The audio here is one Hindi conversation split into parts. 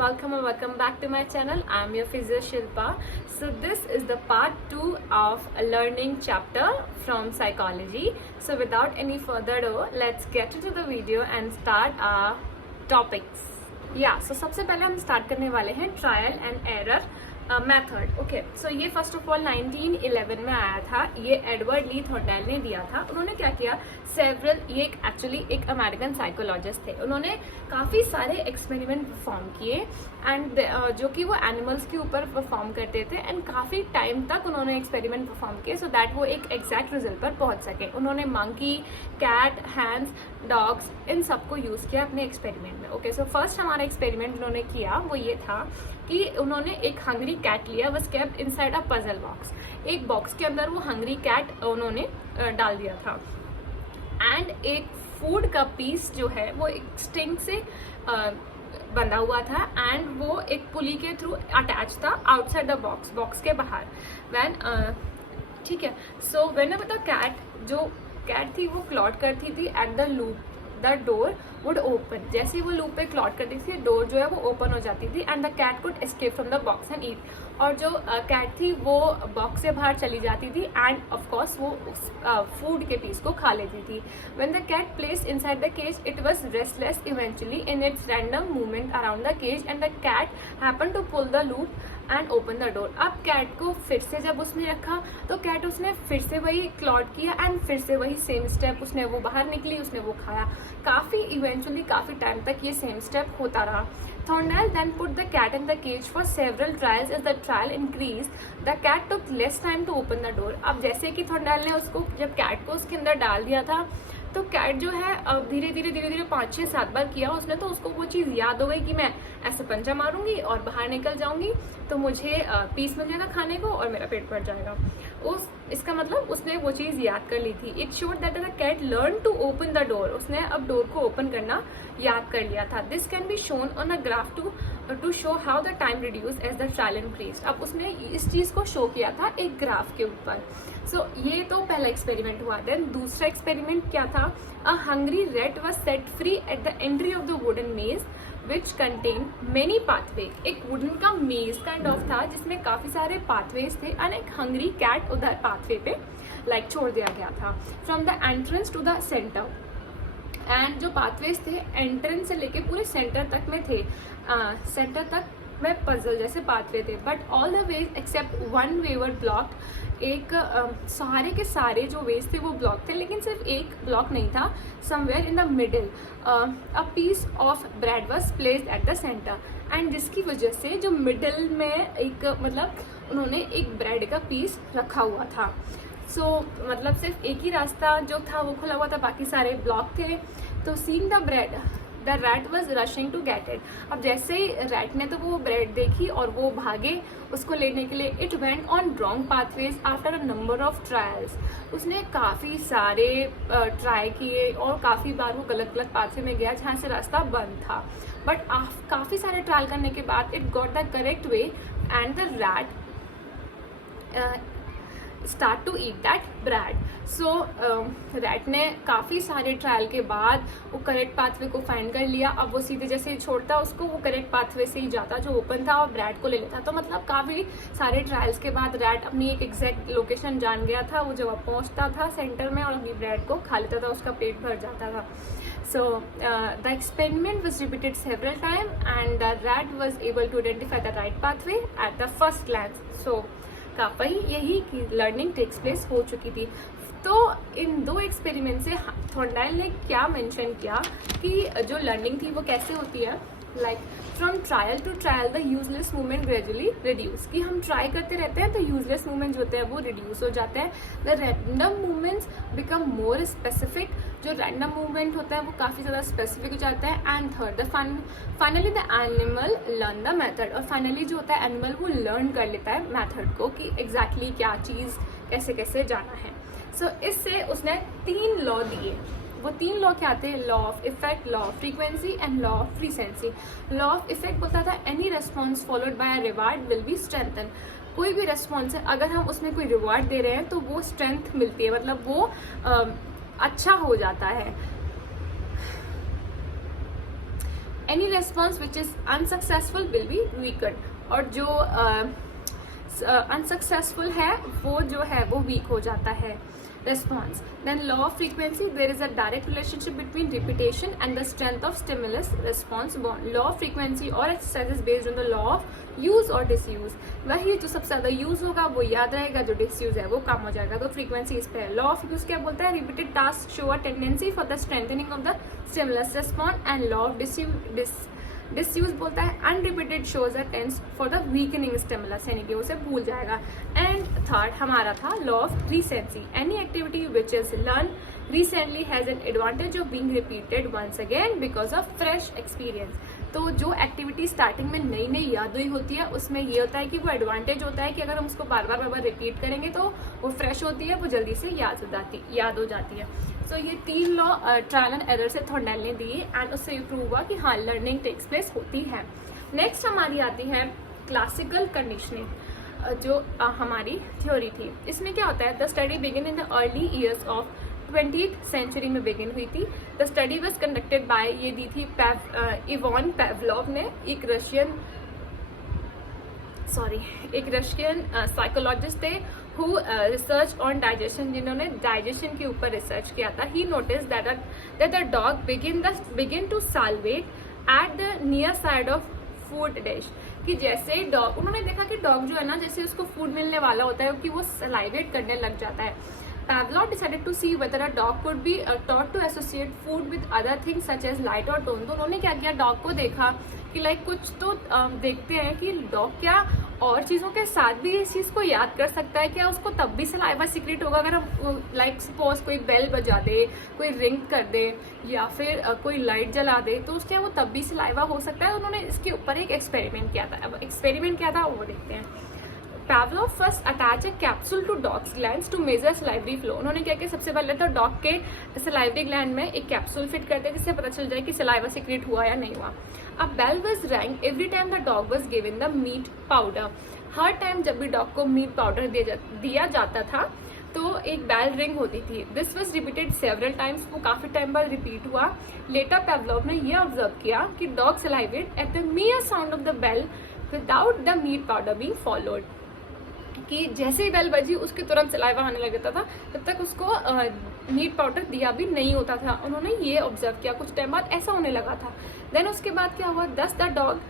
welcome or welcome back to my channel. I'm your physio Shilpa. So this is the part 2 of a learning chapter from psychology. So without any further ado, let's get into the video and start our topics. So सबसे पहले हम स्टार्ट करने वाले हैं trial and error method. Okay, so ये फर्स्ट ऑफ ऑल 1911 में आया था. ये एडवर्ड ली थॉर्नडेल ने दिया था. उन्होंने क्या किया, ये एक्चुअली एक अमेरिकन साइकोलॉजिस्ट थे. उन्होंने काफ़ी सारे एक्सपेरिमेंट परफॉर्म किए एंड जो कि वो एनिमल्स के ऊपर परफॉर्म करते थे एंड काफ़ी टाइम तक उन्होंने एक्सपेरिमेंट परफॉर्म किए सो दैट वो एक एग्जैक्ट रिजल्ट पर पहुंच सके. उन्होंने मंकी, कैट, हैंड्स, डॉग्स इन सबको यूज़ किया अपने एक्सपेरिमेंट में. ओके, सो फर्स्ट हमारा एक्सपेरिमेंट उन्होंने किया वो ये था कि उन्होंने एक हंग्री कैट लिया, was kept inside a puzzle box. एक बॉक्स के अंदर वो हंग्री कैट उन्होंने डाल दिया था एंड एक फूड का पीस जो है वो एक स्टिंग से बंधा हुआ था एंड वो एक पुली के थ्रू अटैच था आउटसाइड द बॉक्स के बाहर. ठीक है, सो व्हेन द कैट, जो कैट थी वो क्लॉट करती थी at the loop, the door would open. जैसे ही वो लूप पे क्लॉट करती थी डोर जो है वो ओपन हो जाती थी and the cat could escape from the box and eat. और जो कैट थी वो बॉक्स से बाहर चली जाती थी एंड ऑफ कोर्स वो फूड के पीस को खा लेती थी. When the cat placed inside the cage it was restless eventually in its random movement around the cage and the cat happened to pull the loop and open the door. अब कैट को फिर से जब उसने रखा तो कैट उसने फिर से वही क्लॉट किया एंड फिर से वही सेम स्टेप, उसने वो बाहर निकली, उसने वो खाया. इवेंचुअली काफी टाइम तक ये सेम स्टेप होता रहा. Thorndale then put the cat in the cage for several trials. As the trial increased, the cat took less time to open the door. अब जैसे कि थॉर्नडेल ने उसको जब कैट को उसके अंदर डाल दिया था तो कैट जो है अब धीरे धीरे 5, 6, 7 बार किया उसने तो उसको वो चीज़ याद हो गई कि मैं ऐसे पंजा मारूंगी और बाहर निकल जाऊंगी तो मुझे पीस मिल जाएगा खाने को और मेरा पेट भर जाएगा. इसका मतलब उसने वो चीज़ याद कर ली थी. It showed that the cat learn to open the door. उसने अब डोर को ओपन करना याद कर लिया था. This can be shown on a graph to show how the time reduce as the trial increase. अब उसने इस चीज़ को शो किया था एक ग्राफ के ऊपर. सो ये तो पहला एक्सपेरिमेंट हुआ. देन दूसरा एक्सपेरिमेंट क्या था, a hungry rate was set free at the entry of the wooden मेज विच कंटेन मेनी पाथवे. एक वुडन का मेज काइंड ऑफ था जिसमें काफी सारे पाथवेज थे एंड एक हंग्री कैट उधर पाथवे पे छोड़ दिया गया था. From the entrance to the centre and जो पाथवेज थे एंट्रेंस से लेके पूरे सेंटर तक में थे. सेंटर तक में पजल जैसे पाथवे थे but all the ways except one way were blocked. एक सारे के सारे जो वेज थे वो ब्लॉक थे लेकिन सिर्फ एक ब्लॉक नहीं था. Somewhere in the middle a piece of bread was placed at the centre and जिसकी वजह से जो मिडिल में एक उन्होंने एक ब्रेड का पीस रखा हुआ था. मतलब सिर्फ एक ही रास्ता जो था वो खुला हुआ था, बाकी सारे ब्लॉक थे. तो seeing the bread the rat was rushing to get it. अब जैसे ही रैट ने तो वो ब्रेड देखी और वो भागे उसको लेने के लिए. It went on wrong pathways after a number of trials. उसने काफ़ी सारे ट्राई किए और काफ़ी बार वो गलत पाथवे में गया जहाँ से रास्ता बंद था. बट काफ़ी सारे ट्रायल करने के बाद it got the correct way and the rat start to eat that bread. Rat ने काफ़ी सारे ट्रायल के बाद वो करेक्ट पाथवे को फाइंड कर लिया. अब वो सीधे जैसे छोड़ता उसको वो करेक्ट पाथवे से ही जाता जो ओपन था और ब्रेड को ले लेता. तो मतलब काफ़ी सारे ट्रायल्स के बाद रैट अपनी एक एग्जैक्ट लोकेशन जान गया था. वो जब पहुंचता था सेंटर में और अपनी ब्रेड को खा लेता था, उसका पेट भर जाता था. The experiment was repeated several times and the rat was able to identify the right pathway at the first glance. काफ़ी यही कि लर्निंग टेक्स प्लेस हो चुकी थी. तो इन दो एक्सपेरिमेंट से थॉर्नडेल ने क्या मेंशन किया कि जो लर्निंग थी वो कैसे होती है. From trial to trial the useless movement gradually reduce. कि हम ट्राई करते रहते हैं तो यूजलेस मूवमेंट जो होते हैं वो रिड्यूस हो जाते हैं. The random movements become more specific. जो रैंडम मूवमेंट होता है वो काफ़ी ज़्यादा स्पेसिफिक हो जाता है. And third finally the animal learn the method. और फाइनली जो होता है एनिमल वो लर्न कर लेता है मेथड को कि एग्जैक्टली क्या चीज़ कैसे जाना है. इससे उसने 3 लॉ दिए. वो 3 लॉ क्या थे, law of effect, law of frequency and law of recency. Law of effect बोलता था any response followed by a reward will be strengthen. कोई भी रेस्पॉन्स है अगर हम उसमें कोई रिवार्ड दे रहे हैं तो वो स्ट्रेंथ मिलती है, मतलब वो अच्छा हो जाता है. Any response which is unsuccessful will be weaken, और जो अनसक्सेसफुल है वो जो है वो वीक हो जाता है response. Then law of frequency, there is a direct relationship between repetition and the strength of stimulus response bond. Law of frequency और exercise is based on the law of use और disuse. वही जो सबसे ज़्यादा यूज होगा वो याद रहेगा, जो डिसयूज है वो कम हो जाएगा. तो फ्रीक्वेंसी इस पे है. लॉ ऑफ यूज क्या बोलता है? Repeated task show a tendency for the strengthening of the stimulus response. And law of disuse बोलता है unrepeated shows a tense for the weakening stimulus, यानी कि उसे भूल जाएगा. एंड थर्ड हमारा था law of recency. Any activity which is learn recently has an advantage of being repeated once again because of fresh experience. तो जो एक्टिविटी स्टार्टिंग में नई नई याद हुई होती है उसमें ये होता है कि वो एडवांटेज होता है कि अगर हम उसको बार बार रिपीट करेंगे तो वो फ्रेश होती है, वो जल्दी से याद हो जाती है. सो ये 3 लॉ ट्रायल एंड एरर से थॉर्नेल ने दिए एंड उससे ये प्रूव हुआ कि हाँ लर्निंग टेक्स प्लेस होती है. नेक्स्ट हमारी आती है क्लासिकल कंडीशनिंग, जो हमारी थ्योरी थी. इसमें क्या होता है? The study begin in the early years of 20th century में बिगिन हुई थी. The study was conducted by, ये दी थी इवान पेवलोव ने, एक रशियन साइकोलॉजिस्ट थे हु रिसर्च ऑन डाइजेशन, जिन्होंने डाइजेशन के ऊपर रिसर्च किया था. He notice that the dog begin to salivate at the near sight of food dish. कि जैसे डॉग, उन्होंने देखा कि डॉग जो है ना, जैसे उसको फूड मिलने वाला होता है कि वो सलाइवेट करने लग जाता है. Pavlov decided to see whether a dog could be taught to associate food with other things such as light or tone. तो उन्होंने क्या किया, डॉग को देखा कि लाइक कुछ तो देखते हैं कि डॉग क्या और चीज़ों के साथ भी इस चीज़ को याद कर सकता है. क्या उसको तब भी सलाइवा सीक्रेट होगा अगर हम लाइक सपोज कोई बेल बजा दे, कोई रिंग कर दे या फिर कोई लाइट जला दे तो उसके वो तब भी सलाइवा हो सकता है. उन्होंने इसके ऊपर एक एक्सपेरिमेंट किया था. अब एक्सपेरिमेंट क्या था वो देखते हैं. Pavlov first attached a capsule to dog's glands to measure salivary flow. उन्होंने क्या किया, सबसे पहले तो डॉग के सलाइवरी ग्लैंड में एक कैप्सूल फिट करते हैं जिससे पता चल जाए कि सलाइवा सीक्रेट हुआ या नहीं हुआ. अब bell was rang every time the dog was given the meat powder. हर टाइम जब भी डॉग को मीट पाउडर दिया जाता था तो एक बेल रिंग होती थी. This was repeated several times, वो काफी टाइम बाद रिपीट हुआ. लेटर पेवलोव ने यह ऑब्जर्व किया कि dog salivate at the mere sound of the bell without the meat powder being followed. कि जैसे ही बेल बजी उसके तुरंत सलाइवा आने लग जाता था, तब तक उसको मीट पाउडर दिया भी नहीं होता था. उन्होंने ये ऑब्जर्व किया. कुछ टाइम बाद ऐसा होने लगा था. देन उसके बाद क्या हुआ, thus the dog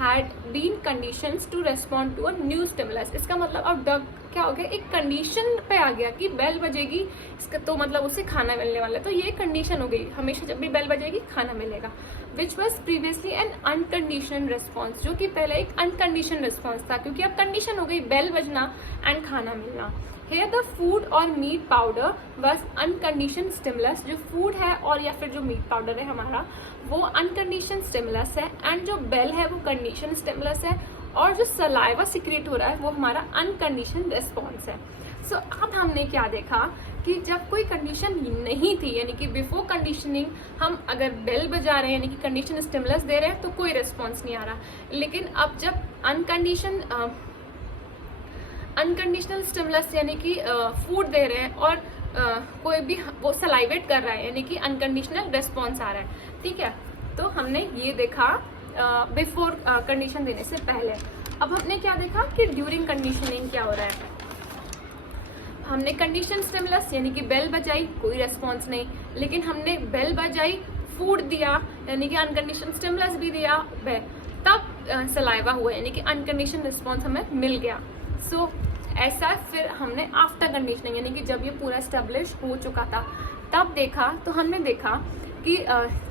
had been conditions to respond to a new stimulus. इसका मतलब अब डॉग क्या हो गया, एक कंडीशन पे आ गया कि बेल बजेगी इसका तो मतलब उसे खाना मिलने वाला है. तो ये कंडीशन हो गई, हमेशा जब भी बेल बजेगी खाना मिलेगा. Which was previously an unconditioned response, जो कि पहले एक अनकंडीशन रिस्पॉन्स था क्योंकि अब कंडीशन हो गई बेल बजना एंड खाना मिलना. Here the food और meat powder was unconditioned stimulus. जो फूड है और या फिर जो मीट पाउडर है हमारा वो अनकंडीशन स्टिमुलस है एंड जो बेल है वो कंडीशन स्टिमुलस है और जो सलाइवा सिक्रेट हो रहा है वो हमारा अनकंडीशन रिस्पॉन्स है. सो अब हमने क्या देखा कि जब कोई कंडीशन नहीं थी, यानी कि बिफोर कंडीशनिंग हम अगर बेल बजा रहे हैं यानी कि कंडीशन स्टिमुलस दे रहे हैं तो कोई रिस्पॉन्स नहीं आ रहा. लेकिन अब जब अनकंडीशनल स्टिमुलस यानी कि फूड दे रहे हैं और कोई भी वो सलाइवेट कर रहा है यानी कि अनकंडीशनल रिस्पॉन्स आ रहा है. ठीक है, तो हमने ये देखा बिफोर कंडीशन देने से पहले. अब हमने क्या देखा कि ड्यूरिंग कंडीशनिंग क्या हो रहा है. हमने कंडीशन स्टिमुलस यानी कि बेल बजाई, कोई रेस्पॉन्स नहीं. लेकिन हमने बेल बजाई, फूड दिया यानी कि अनकंडीशन स्टिमुलस भी दिया, तब सलाइवा हुआ यानी कि अनकंडीशन रिस्पॉन्स हमें मिल गया. सो ऐसा फिर हमने आफ्टर कंडीशनिंग यानी कि जब ये पूरा एस्टेब्लिश हो चुका था तब देखा, तो हमने देखा कि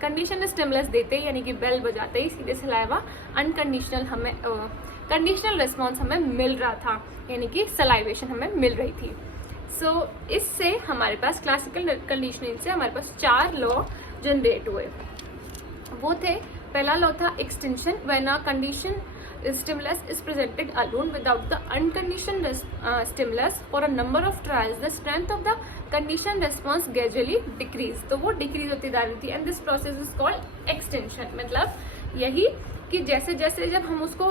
कंडीशनल स्टिमुलस देते यानी कि बेल बजाते ही सीधे सलाइवा अनकंडीशनल हमें कंडीशनल रिस्पॉन्स हमें मिल रहा था यानी कि सलाइवेशन हमें मिल रही थी. सो इससे हमारे पास क्लासिकल कंडीशनिंग से हमारे पास 4 लॉ जनरेट हुए. वो थे, पहला लॉ था extension, when a condition stimulus is presented alone without the unconditioned stimulus for a number of trials, the strength of the conditioned response gradually decrease. तो वो डिक्रीज होती जा रही थी and this process is called extension. मतलब यही कि जैसे जैसे जब हम उसको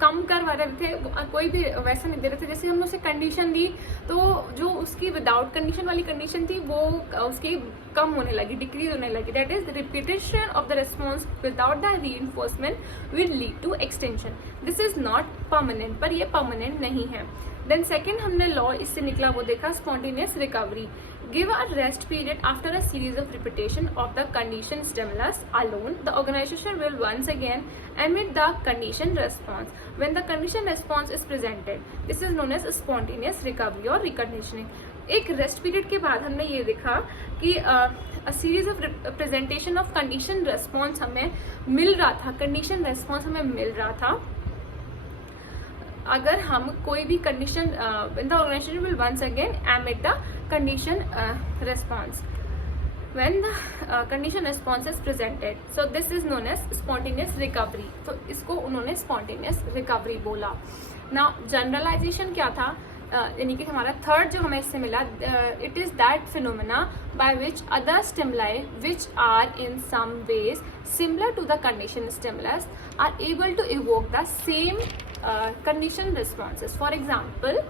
कम करवा रहे थे, कोई भी वैसा नहीं दे रहे थे, जैसे हमने उसे कंडीशन दी तो जो उसकी विदाउट कंडीशन वाली कंडीशन थी वो उसकी कम होने लगी, डिक्रीज होने लगी. That is repetition of the response without the reinforcement will lead to extension. This is not permanent, पर ये परमानेंट नहीं है. देन सेकेंड हमने लॉ इससे निकला वो देखा, spontaneous recovery. Give a rest period after a series of repetition of the condition stimulus alone. The organization will once again emit the condition response when the condition response is presented. This is known as spontaneous recovery or reconditioning. एक रेस्ट पीरियड के बाद हमने ये देखा कि series of presentation of condition response हमें मिल रहा था, कंडीशन रेस्पॉन्स हमें मिल रहा था अगर हम कोई भी condition in the organisation will once again emit the condition response when the condition response is presented. So this is known as spontaneous recovery. तो इसको उन्होंने spontaneous recovery बोला. Now generalization क्या था, यानी कि हमारा थर्ड जो हमें इससे मिला, it is that phenomena by which other stimuli which are in some ways similar to the condition stimulus are able to evoke the same condition responses. For example,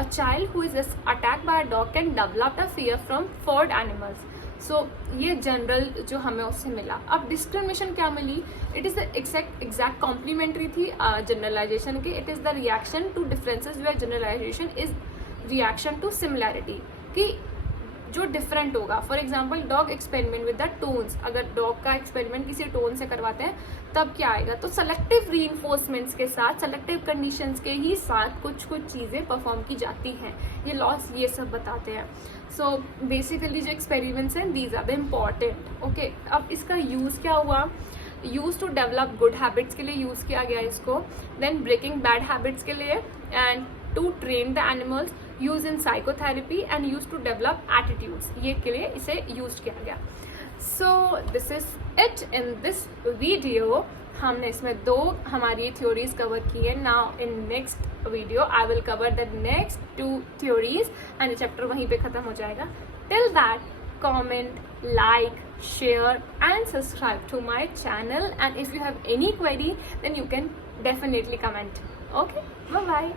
a child who is attacked by a dog can develop a fear from furred animals. सो ये जनरल जो हमें उससे मिला. अब डिस्क्रिमिनेशन क्या मिली, it is the exact complementary थी जनरलाइजेशन की. It is the reaction to differences where generalization is reaction to similarity, कि जो डिफरेंट होगा. For example dog experiment with the tones, अगर डॉग का एक्सपेरिमेंट किसी टोन से करवाते हैं तब क्या आएगा, तो सेलेक्टिव रीइंफोर्समेंट्स के साथ, सेलेक्टिव कंडीशंस के ही साथ कुछ चीज़ें परफॉर्म की जाती हैं. ये लॉस ये सब बताते हैं. सो बेसिकली जो एक्सपेरिमेंट्स हैं these are the important. Okay, अब इसका यूज़ क्या हुआ, use to develop good habits के लिए यूज़ किया गया इसको. देन ब्रेकिंग बैड हैबिट्स के लिए, and to train the animals, use in psychotherapy, and use to develop attitudes, ये के लिए इसे यूज किया गया. So this is it in this video. हमने इसमें 2 हमारी थ्योरीज कवर की है. Now in next video I will cover the next 2 theories and chapter वहीं पे खत्म हो जाएगा. Till that, comment, like, share and subscribe to my channel, and if you have any query then you can definitely comment. Okay, bye bye.